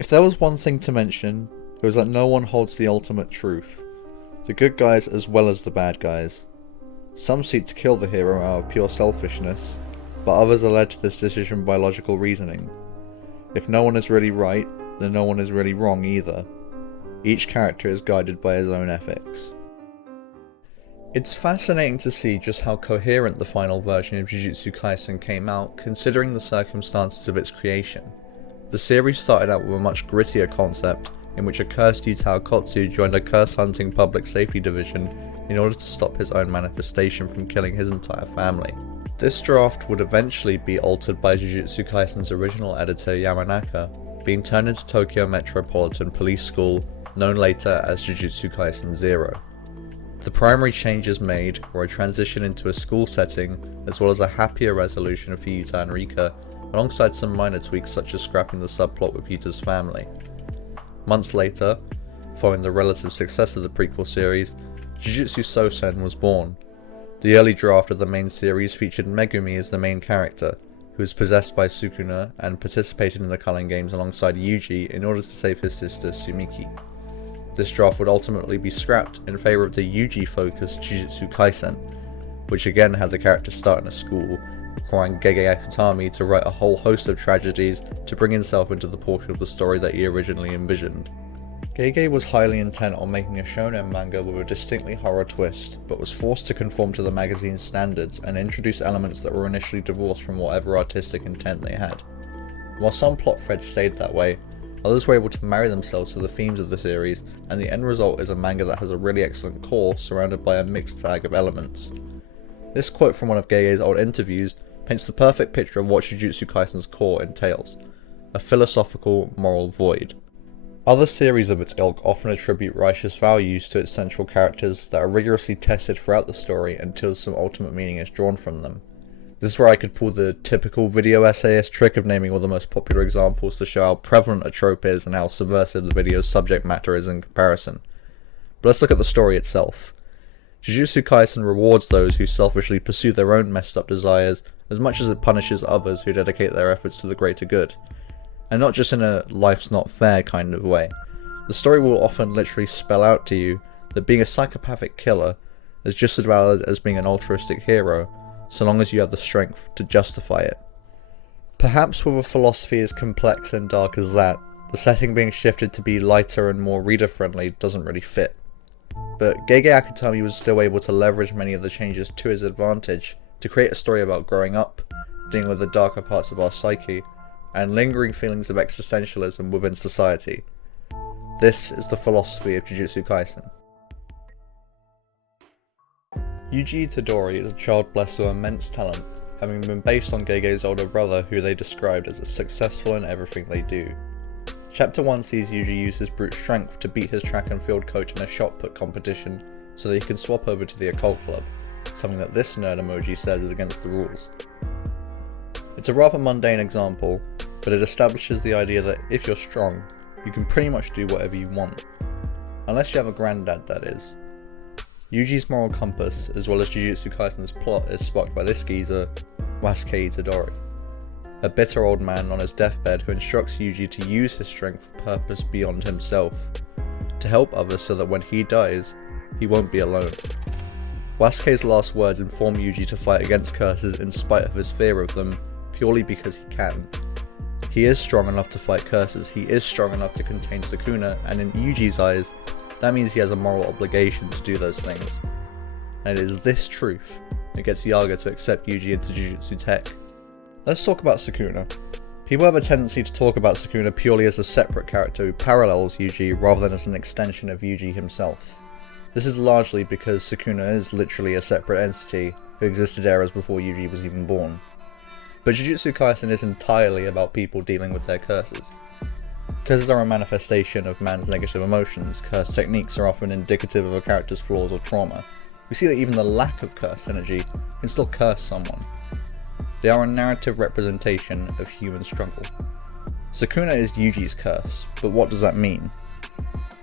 If there was one thing to mention, it was that no one holds the ultimate truth. The good guys as well as the bad guys. Some seek to kill the hero out of pure selfishness, but others are led to this decision by logical reasoning. If no one is really right, then no one is really wrong either. Each character is guided by his own ethics. It's fascinating to see just how coherent the final version of Jujutsu Kaisen came out considering the circumstances of its creation. The series started out with a much grittier concept in which a cursed Yutao Kotsu joined a curse-hunting public safety division in order to stop his own manifestation from killing his entire family. This draft would eventually be altered by Jujutsu Kaisen's original editor Yamanaka, being turned into Tokyo Metropolitan Police School, known later as Jujutsu Kaisen 0. The primary changes made were a transition into a school setting, as well as a happier resolution for Yuta and Rika, alongside some minor tweaks such as scrapping the subplot with Yuta's family. Months later, following the relative success of the prequel series, Jujutsu Sosen was born. The early draft of the main series featured Megumi as the main character, who was possessed by Sukuna and participated in the culling games alongside Yuji in order to save his sister Sumiki. This draft would ultimately be scrapped in favour of the Yuji-focused Jujutsu Kaisen, which again had the character start in a school, requiring Gege Akutami to write a whole host of tragedies to bring himself into the portion of the story that he originally envisioned. Gege was highly intent on making a shonen manga with a distinctly horror twist, but was forced to conform to the magazine's standards and introduce elements that were initially divorced from whatever artistic intent they had. While some plot threads stayed that way, others were able to marry themselves to the themes of the series, and the end result is a manga that has a really excellent core surrounded by a mixed bag of elements. This quote from one of Gege's old interviews paints the perfect picture of what Jujutsu Kaisen's core entails: a philosophical, moral void. Other series of its ilk often attribute righteous values to its central characters that are rigorously tested throughout the story until some ultimate meaning is drawn from them. This is where I could pull the typical video essayist trick of naming all the most popular examples to show how prevalent a trope is and how subversive the video's subject matter is in comparison. But let's look at the story itself. Jujutsu Kaisen rewards those who selfishly pursue their own messed up desires as much as it punishes others who dedicate their efforts to the greater good. And not just in a life's not fair kind of way. The story will often literally spell out to you that being a psychopathic killer is just as valid as being an altruistic hero, so long as you have the strength to justify it. Perhaps with a philosophy as complex and dark as that, the setting being shifted to be lighter and more reader-friendly doesn't really fit. But Gege Akutami was still able to leverage many of the changes to his advantage to create a story about growing up, dealing with the darker parts of our psyche, and lingering feelings of existentialism within society. This is the philosophy of Jujutsu Kaisen. Yuji Itadori is a child blessed with immense talent, having been based on Gege's older brother, who they described as successful in everything they do. Chapter 1 sees Yuji use his brute strength to beat his track and field coach in a shot put competition so that he can swap over to the occult club, something that this nerd emoji says is against the rules. It's a rather mundane example, but it establishes the idea that if you're strong, you can pretty much do whatever you want. Unless you have a granddad, that is. Yuji's moral compass, as well as Jujutsu Kaisen's plot, is sparked by this geezer, Wasuke Itadori. A bitter old man on his deathbed who instructs Yuji to use his strength for purpose beyond himself, to help others so that when he dies, he won't be alone. Wasuke's last words inform Yuji to fight against curses in spite of his fear of them, purely because he can. He is strong enough to fight curses, he is strong enough to contain Sukuna, and in Yuji's eyes, that means he has a moral obligation to do those things. And it is this truth that gets Yaga to accept Yuji into Jujutsu Tech. Let's talk about Sukuna. People have a tendency to talk about Sukuna purely as a separate character who parallels Yuji rather than as an extension of Yuji himself. This is largely because Sukuna is literally a separate entity who existed eras before Yuji was even born. But Jujutsu Kaisen is entirely about people dealing with their curses. Curses are a manifestation of man's negative emotions. Curse techniques are often indicative of a character's flaws or trauma. We see that even the lack of curse energy can still curse someone. They are a narrative representation of human struggle. Sukuna is Yuji's curse, but what does that mean?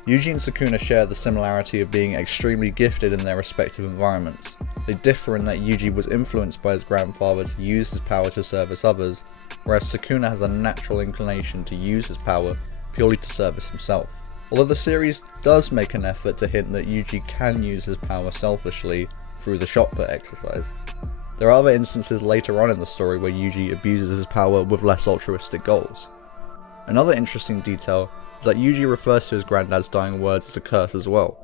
Yuji and Sukuna share the similarity of being extremely gifted in their respective environments. They differ in that Yuji was influenced by his grandfather to use his power to service others, whereas Sukuna has a natural inclination to use his power purely to service himself. Although the series does make an effort to hint that Yuji can use his power selfishly through the shot put exercise. There are other instances later on in the story where Yuji abuses his power with less altruistic goals. Another interesting detail is that Yuji refers to his granddad's dying words as a curse as well.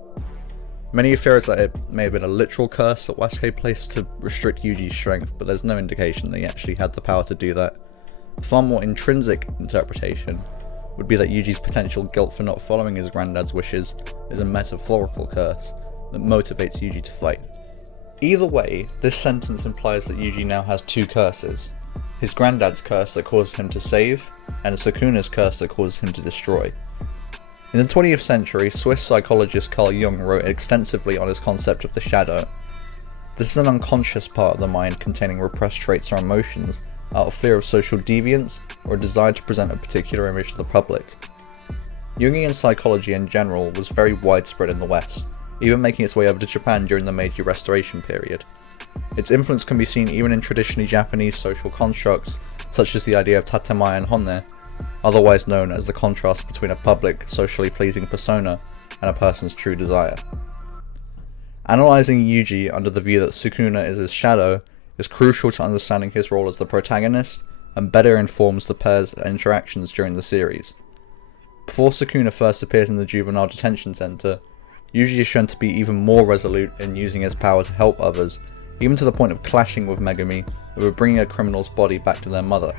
Many theorize that it may have been a literal curse that Wasuke placed to restrict Yuji's strength, but there's no indication that he actually had the power to do that. A far more intrinsic interpretation would be that Yuji's potential guilt for not following his granddad's wishes is a metaphorical curse that motivates Yuji to fight. Either way, this sentence implies that Yuji now has two curses. His granddad's curse that causes him to save, and Sukuna's curse that causes him to destroy. In the 20th century, Swiss psychologist Carl Jung wrote extensively on his concept of the shadow. This is an unconscious part of the mind containing repressed traits or emotions out of fear of social deviance or a desire to present a particular image to the public. Jungian psychology in general was very widespread in the West, even making its way over to Japan during the Meiji Restoration period. Its influence can be seen even in traditionally Japanese social constructs, such as the idea of tatemae and honne, otherwise known as the contrast between a public, socially pleasing persona and a person's true desire. Analysing Yuji under the view that Sukuna is his shadow is crucial to understanding his role as the protagonist, and better informs the pair's interactions during the series. Before Sukuna first appears in the juvenile detention center, Yuji is shown to be even more resolute in using his power to help others, even to the point of clashing with Megumi over bringing a criminal's body back to their mother.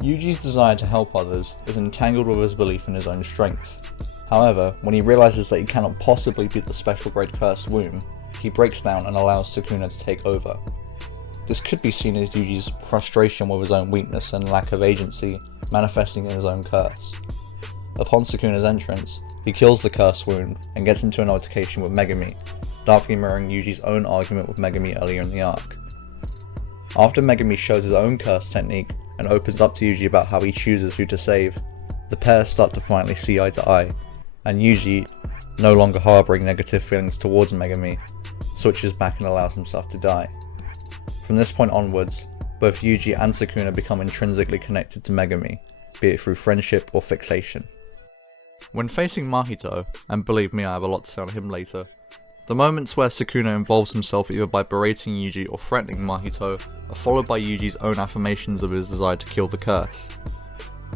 Yuji's desire to help others is entangled with his belief in his own strength. However, when he realizes that he cannot possibly beat the special grade cursed womb, he breaks down and allows Sukuna to take over. This could be seen as Yuji's frustration with his own weakness and lack of agency manifesting in his own curse. Upon Sukuna's entrance, he kills the cursed wound and gets into an altercation with Megumi, darkly mirroring Yuji's own argument with Megumi earlier in the arc. After Megumi shows his own curse technique and opens up to Yuji about how he chooses who to save, the pair start to finally see eye to eye, and Yuji, no longer harbouring negative feelings towards Megumi, switches back and allows himself to die. From this point onwards, both Yuji and Sukuna become intrinsically connected to Megumi, be it through friendship or fixation. When facing Mahito, and believe me I have a lot to say on him later, the moments where Sukuna involves himself either by berating Yuji or threatening Mahito are followed by Yuji's own affirmations of his desire to kill the curse.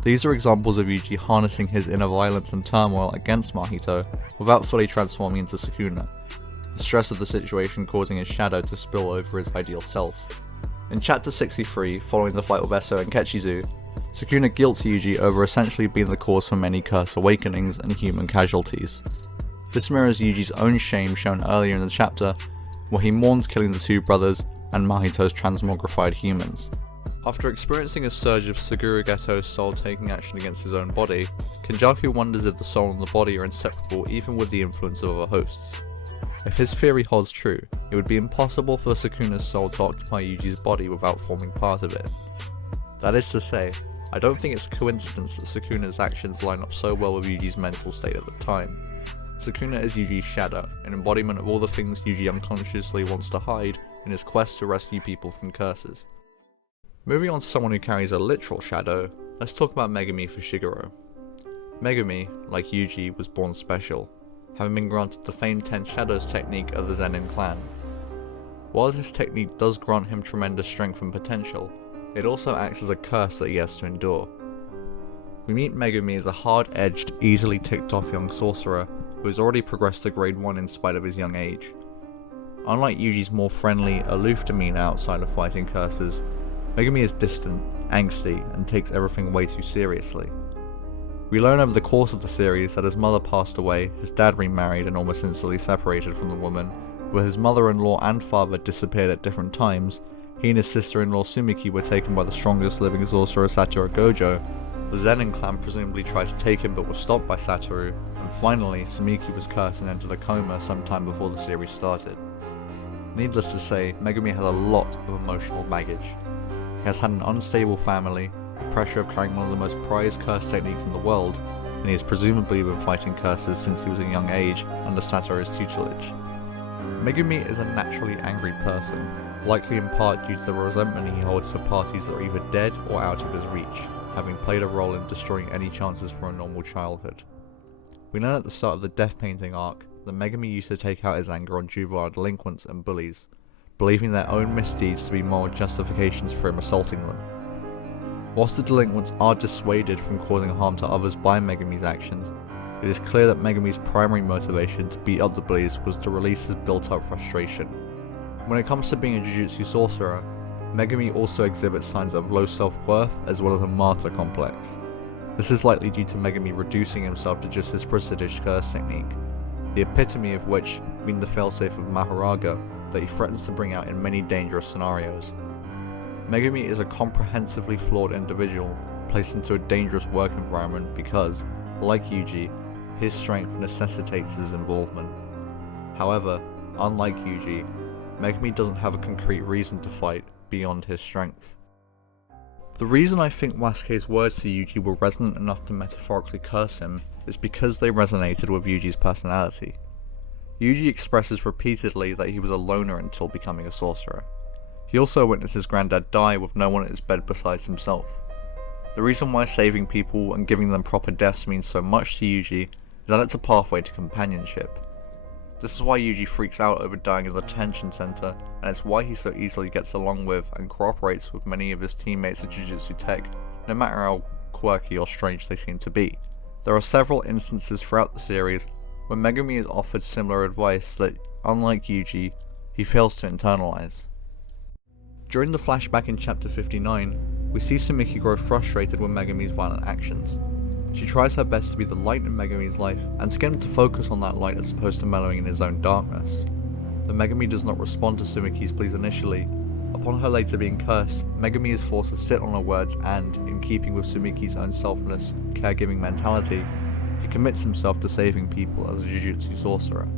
These are examples of Yuji harnessing his inner violence and turmoil against Mahito without fully transforming into Sukuna, the stress of the situation causing his shadow to spill over his ideal self. In chapter 63, following the fight with Eso and Kechizu, Sukuna guilts Yuji over essentially being the cause for many curse awakenings and human casualties. This mirrors Yuji's own shame shown earlier in the chapter, where he mourns killing the two brothers and Mahito's transmogrified humans. After experiencing a surge of Suguru Geto's soul taking action against his own body, Kenjaku wonders if the soul and the body are inseparable even with the influence of other hosts. If his theory holds true, it would be impossible for Sukuna's soul to occupy Yuji's body without forming part of it. That is to say, I don't think it's a coincidence that Sukuna's actions line up so well with Yuji's mental state at the time. Sukuna is Yuji's shadow, an embodiment of all the things Yuji unconsciously wants to hide in his quest to rescue people from curses. Moving on to someone who carries a literal shadow, let's talk about Megumi Fushiguro. Megumi, like Yuji, was born special, having been granted the famed 10 Shadows technique of the Zenin clan. While this technique does grant him tremendous strength and potential, it also acts as a curse that he has to endure. We meet Megumi as a hard-edged, easily ticked-off young sorcerer who has already progressed to grade 1 in spite of his young age. Unlike Yuji's more friendly, aloof demeanour outside of fighting curses, Megumi is distant, angsty, and takes everything way too seriously. We learn over the course of the series that his mother passed away, his dad remarried and almost instantly separated from the woman, where his mother-in-law and father disappeared at different times. He and his sister-in-law Sumiki were taken by the strongest living sorcerer Satoru Gojo. The Zenin clan presumably tried to take him but was stopped by Satoru, and finally Sumiki was cursed and entered a coma sometime before the series started. Needless to say, Megumi has a lot of emotional baggage. He has had an unstable family, the pressure of carrying one of the most prized curse techniques in the world, and he has presumably been fighting curses since he was a young age under Satoru's tutelage. Megumi is a naturally angry person, likely in part due to the resentment he holds for parties that are either dead or out of his reach. having played a role in destroying any chances for a normal childhood. We learn at the start of the death painting arc that Megumi used to take out his anger on juvenile delinquents and bullies, believing their own misdeeds to be moral justifications for him assaulting them. Whilst the delinquents are dissuaded from causing harm to others by Megumi's actions, it is clear that Megumi's primary motivation to beat up the bullies was to release his built-up frustration. When it comes to being a Jujutsu sorcerer, Megumi also exhibits signs of low self-worth as well as a martyr complex. This is likely due to Megumi reducing himself to just his prestigious curse technique, the epitome of which being the failsafe of Mahoraga that he threatens to bring out in many dangerous scenarios. Megumi is a comprehensively flawed individual placed into a dangerous work environment because, like Yuji, his strength necessitates his involvement. However, unlike Yuji, Megumi doesn't have a concrete reason to fight beyond his strength. The reason I think Wasuke's words to Yuji were resonant enough to metaphorically curse him is because they resonated with Yuji's personality. Yuji expresses repeatedly that he was a loner until becoming a sorcerer. He also witnessed his granddad die with no one at his bed besides himself. The reason why saving people and giving them proper deaths means so much to Yuji is that it's a pathway to companionship. This is why Yuji freaks out over dying in the detention center, and it's why he so easily gets along with and cooperates with many of his teammates at Jujutsu Tech, no matter how quirky or strange they seem to be. There are several instances throughout the series where Megumi is offered similar advice that, unlike Yuji, he fails to internalize. During the flashback in chapter 59, we see Sumiki grow frustrated with Megumi's violent actions. She tries her best to be the light in Megumi's life and to get him to focus on that light as opposed to mellowing in his own darkness. Though Megumi does not respond to Sumiki's pleas initially, upon her later being cursed, Megumi is forced to sit on her words and, in keeping with Sumiki's own selfless, caregiving mentality, he commits himself to saving people as a Jujutsu sorcerer.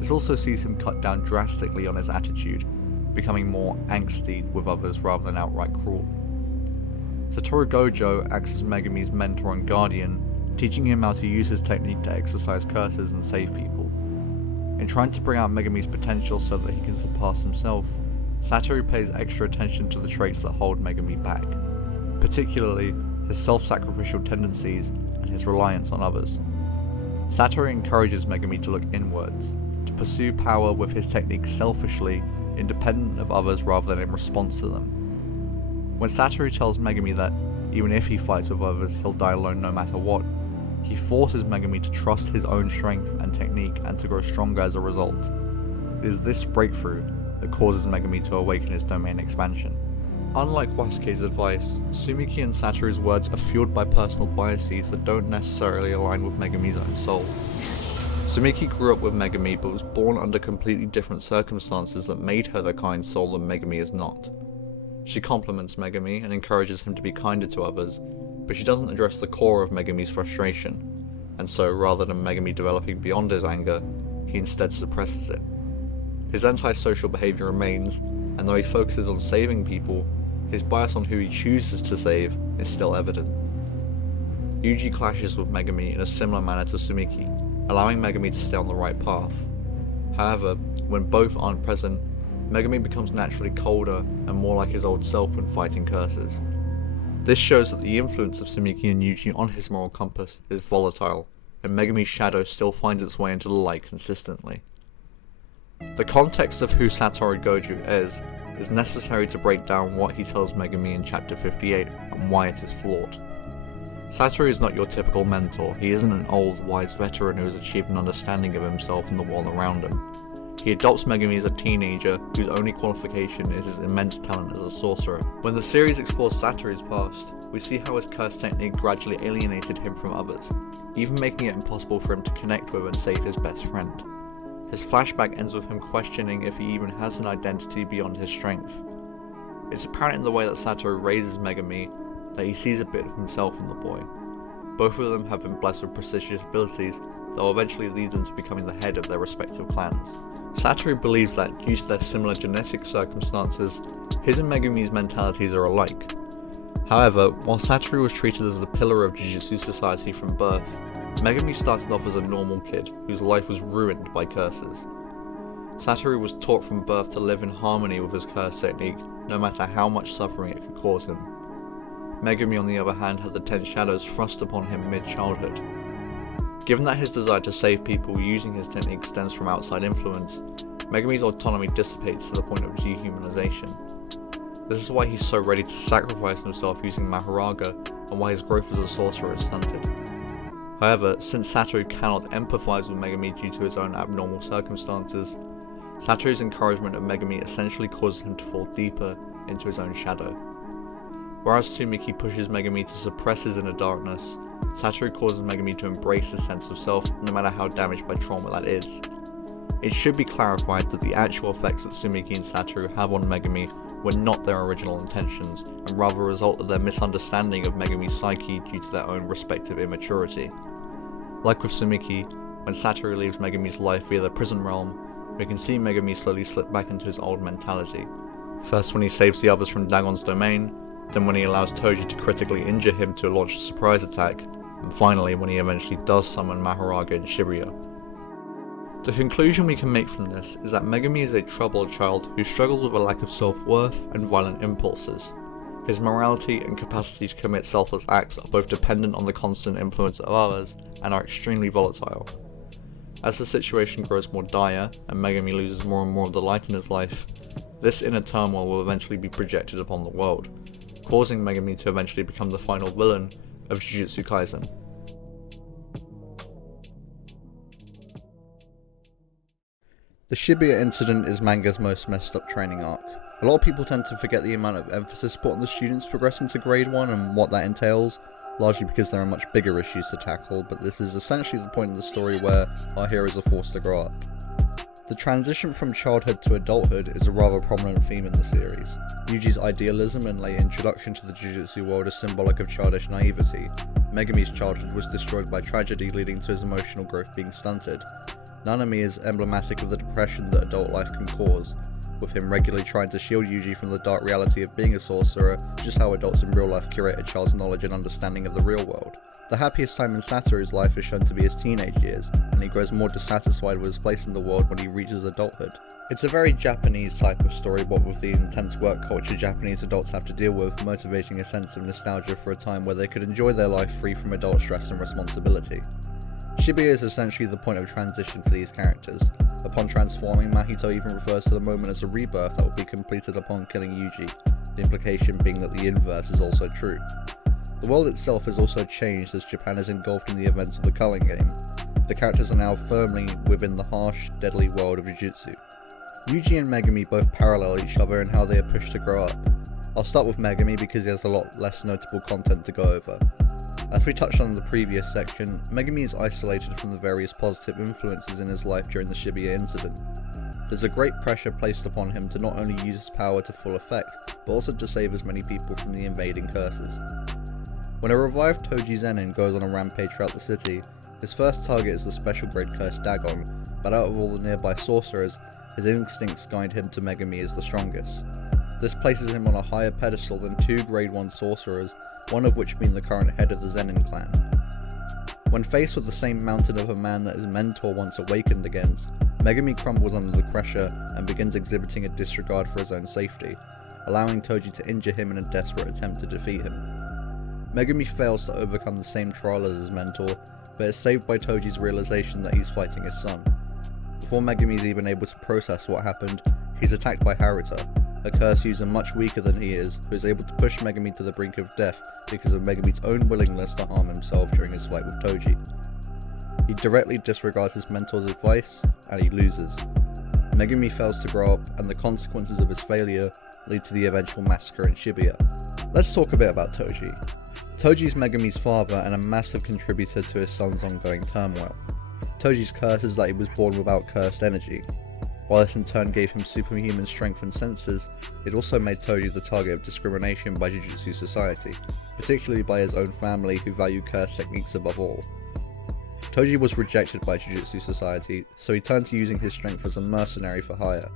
This also sees him cut down drastically on his attitude, becoming more angsty with others rather than outright cruel. Satoru Gojo acts as Megumi's mentor and guardian, teaching him how to use his technique to exercise curses and save people. In trying to bring out Megumi's potential so that he can surpass himself, Satoru pays extra attention to the traits that hold Megumi back, particularly his self-sacrificial tendencies and his reliance on others. Satoru encourages Megumi to look inwards, to pursue power with his technique selfishly, independent of others rather than in response to them. When Satoru tells Megumi that, even if he fights with others, he'll die alone no matter what, he forces Megumi to trust his own strength and technique and to grow stronger as a result. It is this breakthrough that causes Megumi to awaken his domain expansion. Unlike Wasuke's advice, Sumiki and Satoru's words are fueled by personal biases that don't necessarily align with Megumi's own soul. Sumiki grew up with Megumi but was born under completely different circumstances that made her the kind soul that Megumi is not. She compliments Megumi and encourages him to be kinder to others, but she doesn't address the core of Megumi's frustration, and so rather than Megumi developing beyond his anger, he instead suppresses it. His antisocial behaviour remains, and though he focuses on saving people, his bias on who he chooses to save is still evident. Yuji clashes with Megumi in a similar manner to Sumiki, allowing Megumi to stay on the right path. However, when both aren't present, Megumi becomes naturally colder and more like his old self when fighting curses. This shows that the influence of Sumiki and Yuji on his moral compass is volatile, and Megumi's shadow still finds its way into the light consistently. The context of who Satoru Gojo is necessary to break down what he tells Megumi in chapter 58 and why it is flawed. Satoru is not your typical mentor. He isn't an old, wise veteran who has achieved an understanding of himself and the world around him. He adopts Megumi as a teenager whose only qualification is his immense talent as a sorcerer. When the series explores Satoru's past, we see how his curse technique gradually alienated him from others, even making it impossible for him to connect with and save his best friend. His flashback ends with him questioning if he even has an identity beyond his strength. It's apparent in the way that Satoru raises Megumi that he sees a bit of himself in the boy. Both of them have been blessed with prestigious abilities that will eventually lead them to becoming the head of their respective clans. Satoru believes that, due to their similar genetic circumstances, his and Megumi's mentalities are alike. However, while Satoru was treated as the pillar of Jujutsu society from birth, Megumi started off as a normal kid whose life was ruined by curses. Satoru was taught from birth to live in harmony with his curse technique, no matter how much suffering it could cause him. Megumi on the other hand had the 10 shadows thrust upon him mid-childhood. Given that his desire to save people using his technique stems from outside influence, Megumi's autonomy dissipates to the point of dehumanization. This is why he's so ready to sacrifice himself using Mahoraga, and why his growth as a sorcerer is stunted. However, since Satoru cannot empathize with Megumi due to his own abnormal circumstances, Satoru's encouragement of Megumi essentially causes him to fall deeper into his own shadow. Whereas Tsumiki pushes Megumi to suppress his inner darkness, Satoru causes Megumi to embrace his sense of self, no matter how damaged by trauma that is. It should be clarified that the actual effects that Tsumiki and Satoru have on Megumi were not their original intentions, and rather a result of their misunderstanding of Megumi's psyche due to their own respective immaturity. Like with Tsumiki, when Satoru leaves Megumi's life via the prison realm, we can see Megumi slowly slip back into his old mentality. First when he saves the others from Dagon's domain, then when he allows Toji to critically injure him to launch a surprise attack, and finally when he eventually does summon Mahoraga in Shibuya. The conclusion we can make from this is that Megumi is a troubled child who struggles with a lack of self-worth and violent impulses. His morality and capacity to commit selfless acts are both dependent on the constant influence of others and are extremely volatile. As the situation grows more dire and Megumi loses more and more of the light in his life, this inner turmoil will eventually be projected upon the world, causing Megumi to eventually become the final villain of Jujutsu Kaisen. The Shibuya incident is manga's most messed up training arc. A lot of people tend to forget the amount of emphasis put on the students progressing to grade 1 and what that entails, largely because there are much bigger issues to tackle, but this is essentially the point in the story where our heroes are forced to grow up. The transition from childhood to adulthood is a rather prominent theme in the series. Yuji's idealism and late introduction to the Jujutsu world is symbolic of childish naivety. Megumi's childhood was destroyed by tragedy, leading to his emotional growth being stunted. Nanami is emblematic of the depression that adult life can cause, with him regularly trying to shield Yuji from the dark reality of being a sorcerer, just how adults in real life curate a child's knowledge and understanding of the real world. The happiest time in Satoru's life is shown to be his teenage years, and he grows more dissatisfied with his place in the world when he reaches adulthood. It's a very Japanese type of story, what with the intense work culture Japanese adults have to deal with, motivating a sense of nostalgia for a time where they could enjoy their life free from adult stress and responsibility. Shibuya is essentially the point of transition for these characters. Upon transforming, Mahito even refers to the moment as a rebirth that will be completed upon killing Yuji, the implication being that the inverse is also true. The world itself has also changed as Japan is engulfed in the events of the Culling game. The characters are now firmly within the harsh, deadly world of Jujutsu. Yuji and Megumi both parallel each other in how they are pushed to grow up. I'll start with Megumi because he has a lot less notable content to go over. As we touched on in the previous section, Megumi is isolated from the various positive influences in his life during the Shibuya incident. There's a great pressure placed upon him to not only use his power to full effect, but also to save as many people from the invading curses. When a revived Toji Zenin goes on a rampage throughout the city, his first target is the special grade curse Dagon, but out of all the nearby sorcerers, his instincts guide him to Megumi as the strongest. This places him on a higher pedestal than 2 grade 1 sorcerers, one of which being the current head of the Zenin clan. When faced with the same mountain of a man that his mentor once awakened against, Megumi crumbles under the pressure and begins exhibiting a disregard for his own safety, allowing Toji to injure him in a desperate attempt to defeat him. Megumi fails to overcome the same trial as his mentor, but is saved by Toji's realization that he's fighting his son. Before Megumi is even able to process what happened, he's attacked by Haruta, a curse user much weaker than he is, who is able to push Megumi to the brink of death because of Megumi's own willingness to harm himself during his fight with Toji. He directly disregards his mentor's advice, and he loses. Megumi fails to grow up, and the consequences of his failure lead to the eventual massacre in Shibuya. Let's talk a bit about Toji. Toji is Megumi's father and a massive contributor to his son's ongoing turmoil. Toji's curse is that he was born without cursed energy. While this in turn gave him superhuman strength and senses, it also made Toji the target of discrimination by Jujutsu society, particularly by his own family who value curse techniques above all. Toji was rejected by Jujutsu society, so he turned to using his strength as a mercenary for hire.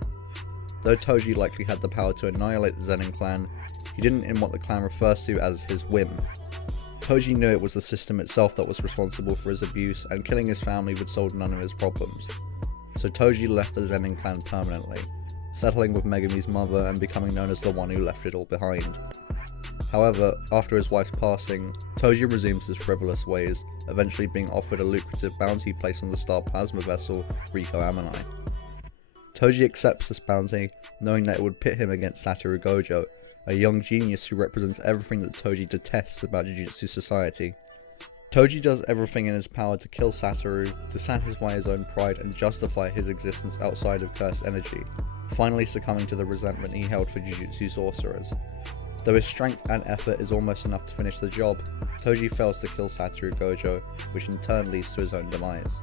Though Toji likely had the power to annihilate the Zenin clan, he didn't in what the clan refers to as his whim. Toji knew it was the system itself that was responsible for his abuse, and killing his family would solve none of his problems. So Toji left the Zenin clan permanently, settling with Megumi's mother and becoming known as the one who left it all behind. However, after his wife's passing, Toji resumes his frivolous ways, eventually being offered a lucrative bounty placed on the star plasma vessel Rico Ammonai. Toji accepts this bounty, knowing that it would pit him against Satoru Gojo, a young genius who represents everything that Toji detests about Jujutsu society. Toji does everything in his power to kill Satoru, to satisfy his own pride and justify his existence outside of cursed energy, finally succumbing to the resentment he held for Jujutsu sorcerers. Though his strength and effort is almost enough to finish the job, Toji fails to kill Satoru Gojo, which in turn leads to his own demise.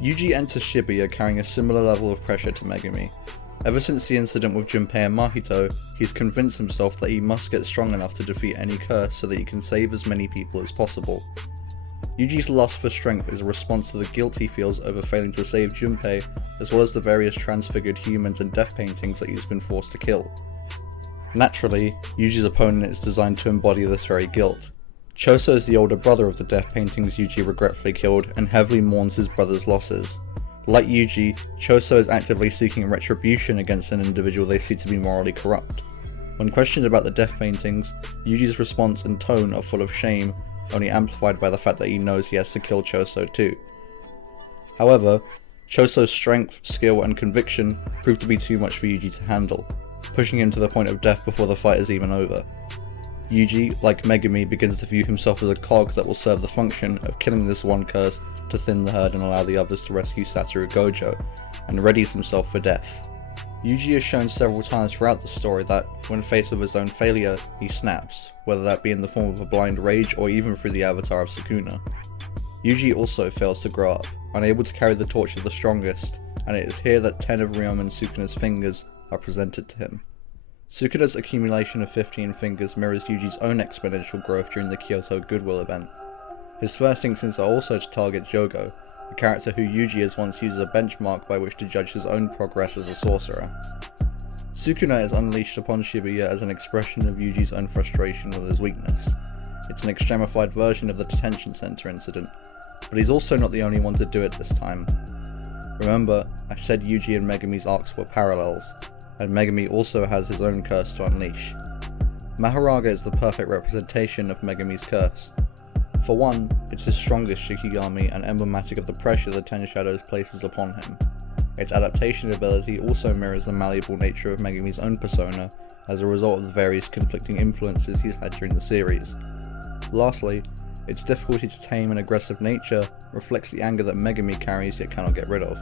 Yuji enters Shibuya carrying a similar level of pressure to Megumi. Ever since the incident with Junpei and Mahito, he's convinced himself that he must get strong enough to defeat any curse so that he can save as many people as possible. Yuji's lust for strength is a response to the guilt he feels over failing to save Junpei, as well as the various transfigured humans and death paintings that he's been forced to kill. Naturally, Yuji's opponent is designed to embody this very guilt. Choso is the older brother of the death paintings Yuji regretfully killed and heavily mourns his brother's losses. Like Yuji, Choso is actively seeking retribution against an individual they see to be morally corrupt. When questioned about the death paintings, Yuji's response and tone are full of shame, only amplified by the fact that he knows he has to kill Choso too. However, Choso's strength, skill and conviction prove to be too much for Yuji to handle, pushing him to the point of death before the fight is even over. Yuji, like Megumi, begins to view himself as a cog that will serve the function of killing this one curse to thin the herd and allow the others to rescue Satoru Gojo, and readies himself for death. Yuji has shown several times throughout the story that, when faced with his own failure, he snaps, whether that be in the form of a blind rage or even through the avatar of Sukuna. Yuji also fails to grow up, unable to carry the torch of the strongest, and it is here that 10 of Ryomen Sukuna's fingers are presented to him. Sukuna's accumulation of 15 fingers mirrors Yuji's own exponential growth during the Kyoto Goodwill event. His first instincts are also to target Jogo, a character who Yuji has once used as a benchmark by which to judge his own progress as a sorcerer. Sukuna is unleashed upon Shibuya as an expression of Yuji's own frustration with his weakness. It's an extremified version of the detention center incident, but he's also not the only one to do it this time. Remember, I said Yuji and Megumi's arcs were parallels, and Megumi also has his own curse to unleash. Mahoraga is the perfect representation of Megumi's curse. For one, it's his strongest Shikigami and emblematic of the pressure the Ten Shadows places upon him. Its adaptation ability also mirrors the malleable nature of Megumi's own persona as a result of the various conflicting influences he's had during the series. Lastly, its difficulty to tame and aggressive nature reflects the anger that Megumi carries yet cannot get rid of.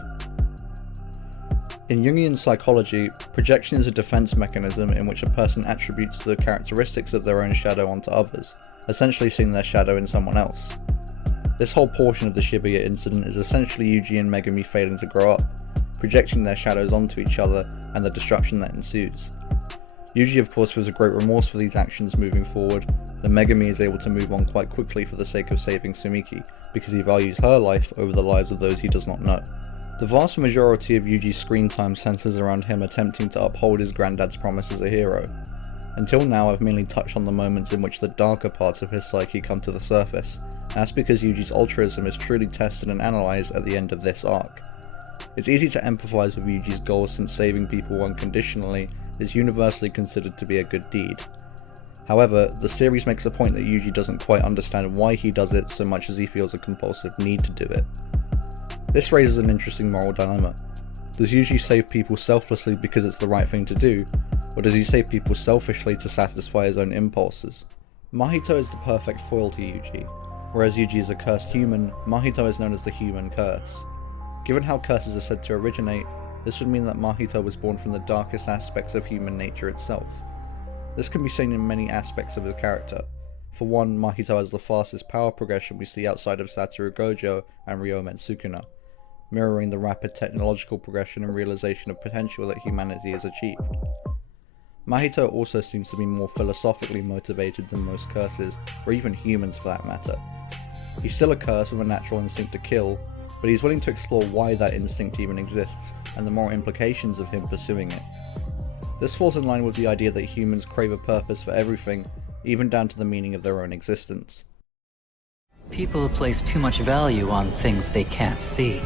In Jungian psychology, projection is a defense mechanism in which a person attributes the characteristics of their own shadow onto others, essentially seeing their shadow in someone else. This whole portion of the Shibuya incident is essentially Yuji and Megumi failing to grow up, projecting their shadows onto each other and the destruction that ensues. Yuji of course feels a great remorse for these actions moving forward, and Megumi is able to move on quite quickly for the sake of saving Sumiki, because he values her life over the lives of those he does not know. The vast majority of Yuji's screen time centers around him attempting to uphold his granddad's promise as a hero. Until now I've mainly touched on the moments in which the darker parts of his psyche come to the surface, and that's because Yuji's altruism is truly tested and analysed at the end of this arc. It's easy to empathise with Yuji's goals since saving people unconditionally is universally considered to be a good deed. However, the series makes a point that Yuji doesn't quite understand why he does it so much as he feels a compulsive need to do it. This raises an interesting moral dilemma. Does Yuji save people selflessly because it's the right thing to do, or does he save people selfishly to satisfy his own impulses? Mahito is the perfect foil to Yuji. Whereas Yuji is a cursed human, Mahito is known as the human curse. Given how curses are said to originate, this would mean that Mahito was born from the darkest aspects of human nature itself. This can be seen in many aspects of his character. For one, Mahito has the fastest power progression we see outside of Satoru Gojo and Ryomen Sukuna, mirroring the rapid technological progression and realization of potential that humanity has achieved. Mahito also seems to be more philosophically motivated than most curses, or even humans for that matter. He's still a curse with a natural instinct to kill, but he's willing to explore why that instinct even exists, and the moral implications of him pursuing it. This falls in line with the idea that humans crave a purpose for everything, even down to the meaning of their own existence. People place too much value on things they can't see.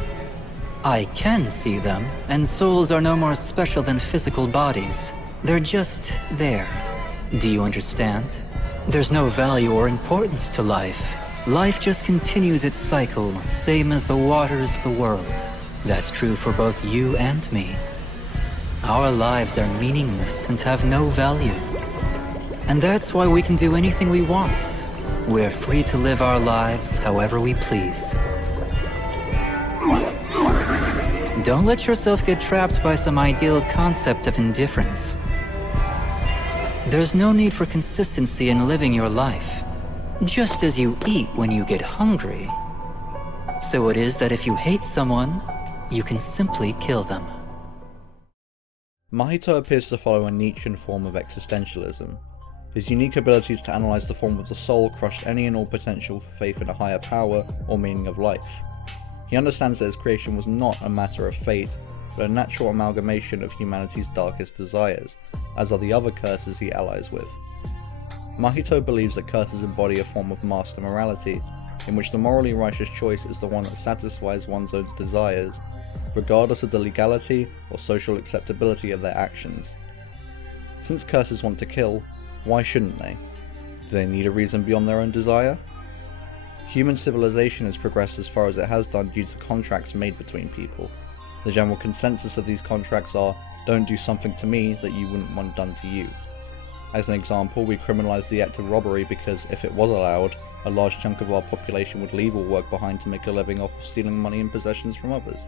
I can see them, and souls are no more special than physical bodies. They're just there. Do you understand? There's no value or importance to life. Life just continues its cycle, same as the waters of the world. That's true for both you and me. Our lives are meaningless and have no value. And that's why we can do anything we want. We're free to live our lives however we please. Don't let yourself get trapped by some ideal concept of indifference. There's no need for consistency in living your life. Just as you eat when you get hungry, so it is that if you hate someone, you can simply kill them. Mahito appears to follow a Nietzschean form of existentialism. His unique abilities to analyse the form of the soul crushed any and all potential for faith in a higher power or meaning of life. He understands that his creation was not a matter of fate, but a natural amalgamation of humanity's darkest desires, as are the other curses he allies with. Mahito believes that curses embody a form of master morality, in which the morally righteous choice is the one that satisfies one's own desires, regardless of the legality or social acceptability of their actions. Since curses want to kill, why shouldn't they? Do they need a reason beyond their own desire? Human civilization has progressed as far as it has done due to contracts made between people. The general consensus of these contracts are, don't do something to me that you wouldn't want done to you. As an example, we criminalise the act of robbery because, if it was allowed, a large chunk of our population would leave all work behind to make a living off of stealing money and possessions from others.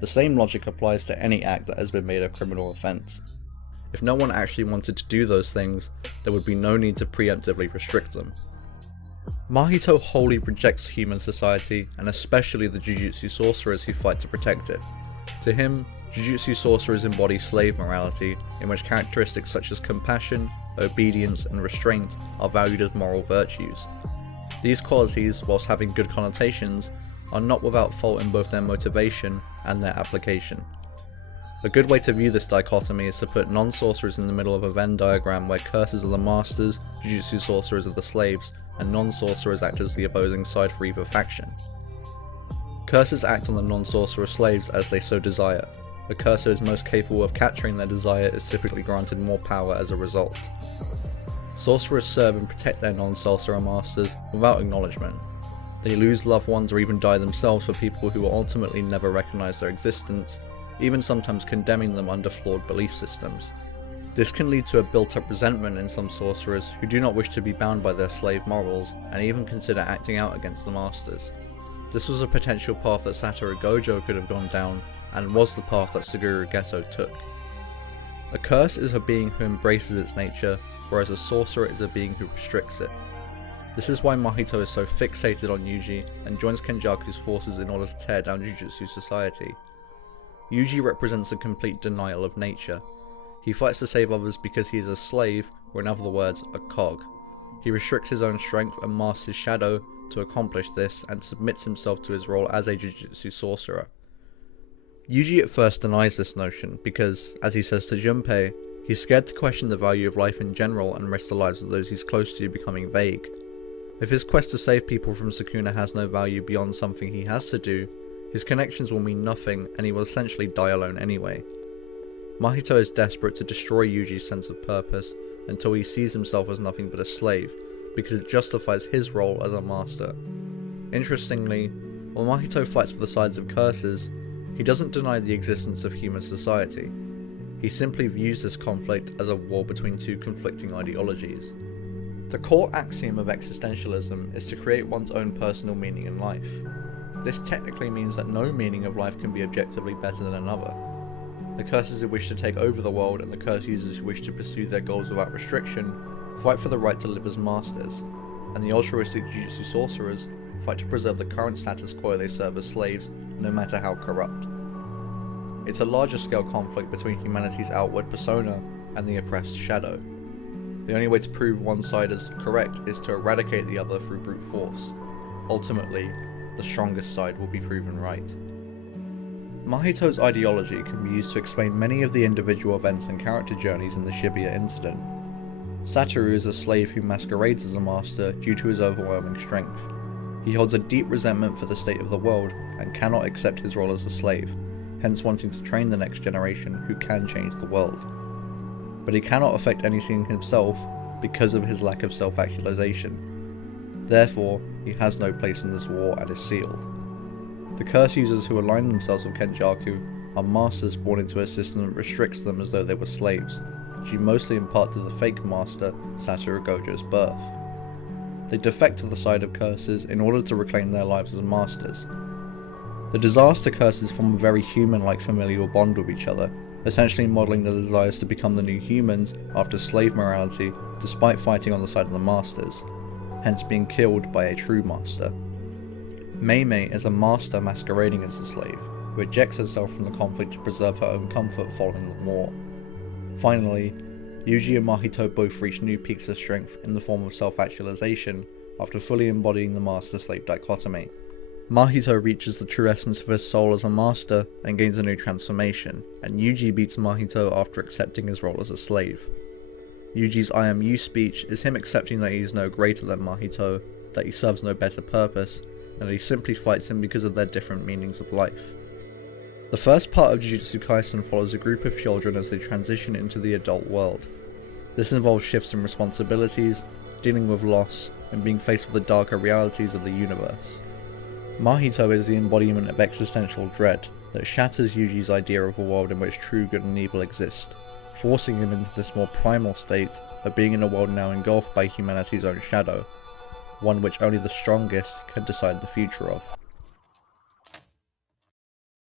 The same logic applies to any act that has been made a criminal offence. If no one actually wanted to do those things, there would be no need to preemptively restrict them. Mahito wholly rejects human society, and especially the Jujutsu sorcerers who fight to protect it. To him, Jujutsu sorcerers embody slave morality, in which characteristics such as compassion, obedience, and restraint are valued as moral virtues. These qualities, whilst having good connotations, are not without fault in both their motivation and their application. A good way to view this dichotomy is to put non-sorcerers in the middle of a Venn diagram where curses are the masters, Jujutsu sorcerers are the slaves, and non-sorcerers act as the opposing side for either faction. Curses act on the non-sorcerer slaves as they so desire. The cursor is most capable of capturing their desire is typically granted more power as a result. Sorcerers serve and protect their non-sorcerer masters without acknowledgement. They lose loved ones or even die themselves for people who will ultimately never recognize their existence, even sometimes condemning them under flawed belief systems. This can lead to a built-up resentment in some sorcerers who do not wish to be bound by their slave morals and even consider acting out against the masters. This was a potential path that Satoru Gojo could have gone down, and was the path that Suguru Geto took. A curse is a being who embraces its nature, whereas a sorcerer is a being who restricts it. This is why Mahito is so fixated on Yuji and joins Kenjaku's forces in order to tear down Jujutsu society. Yuji represents a complete denial of nature. He fights to save others because he is a slave, or in other words, a cog. He restricts his own strength and masks his shadow to accomplish this, and submits himself to his role as a Jujutsu sorcerer. Yuji at first denies this notion because, as he says to Junpei, he's scared to question the value of life in general and risk the lives of those he's close to becoming vague. If his quest to save people from Sukuna has no value beyond something he has to do, his connections will mean nothing and he will essentially die alone anyway. Mahito is desperate to destroy Yuji's sense of purpose until he sees himself as nothing but a slave, because it justifies his role as a master. Interestingly, while Mahito fights for the sides of curses, he doesn't deny the existence of human society. He simply views this conflict as a war between two conflicting ideologies. The core axiom of existentialism is to create one's own personal meaning in life. This technically means that no meaning of life can be objectively better than another. The curses who wish to take over the world and the curse users who wish to pursue their goals without restriction fight for the right to live as masters, and the altruistic Jujutsu sorcerers fight to preserve the current status quo they serve as slaves, no matter how corrupt. It's a larger scale conflict between humanity's outward persona and the oppressed shadow. The only way to prove one side is correct is to eradicate the other through brute force. Ultimately, the strongest side will be proven right. Mahito's ideology can be used to explain many of the individual events and character journeys in the Shibuya incident. Satoru is a slave who masquerades as a master due to his overwhelming strength. He holds a deep resentment for the state of the world and cannot accept his role as a slave, hence wanting to train the next generation who can change the world. but he cannot affect anything himself because of his lack of self-actualization. Therefore, he has no place in this war and is sealed. The curse users who align themselves with Kenjaku are masters born into a system that restricts them as though they were slaves, due mostly in part to the fake master Satoru Gojo's birth. They defect to the side of curses in order to reclaim their lives as masters. The disaster curses form a very human-like familial bond with each other, essentially modelling the desires to become the new humans after slave morality despite fighting on the side of the masters, hence being killed by a true master. Mei is a master masquerading as a slave, who ejects herself from the conflict to preserve her own comfort following the war. Finally, Yuji and Mahito both reach new peaks of strength in the form of self-actualization after fully embodying the master-slave dichotomy. Mahito reaches the true essence of his soul as a master and gains a new transformation, and Yuji beats Mahito after accepting his role as a slave. Yuji's I am you speech is him accepting that he is no greater than Mahito, that he serves no better purpose, and that he simply fights him because of their different meanings of life. The first part of Jujutsu Kaisen follows a group of children as they transition into the adult world. This involves shifts in responsibilities, dealing with loss, and being faced with the darker realities of the universe. Mahito is the embodiment of existential dread that shatters Yuji's idea of a world in which true good and evil exist, forcing him into this more primal state of being in a world now engulfed by humanity's own shadow, one which only the strongest can decide the future of.